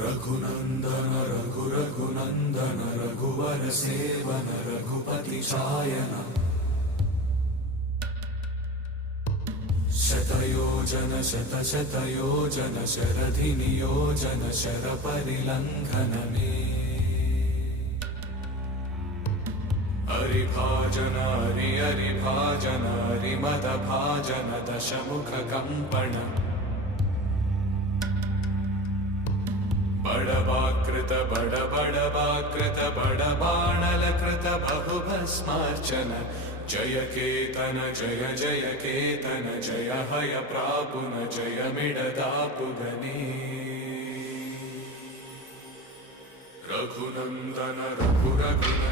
रघुनंदन रघुनंदन रघुवर seven Raghupati चायन शतयोजन शतशतयोजन शरधि नियोजन sir परिलंघन में हरिभाजन हरिभाजन हरिमद भाजन दशमुख कंपन बड़बाकृत बड़बाणल कृत बहुभस्मार्चन जय केतन जय जय केतन जय हय प्रापुन जय मिडदापुगने रघुनंदन रघुनंदन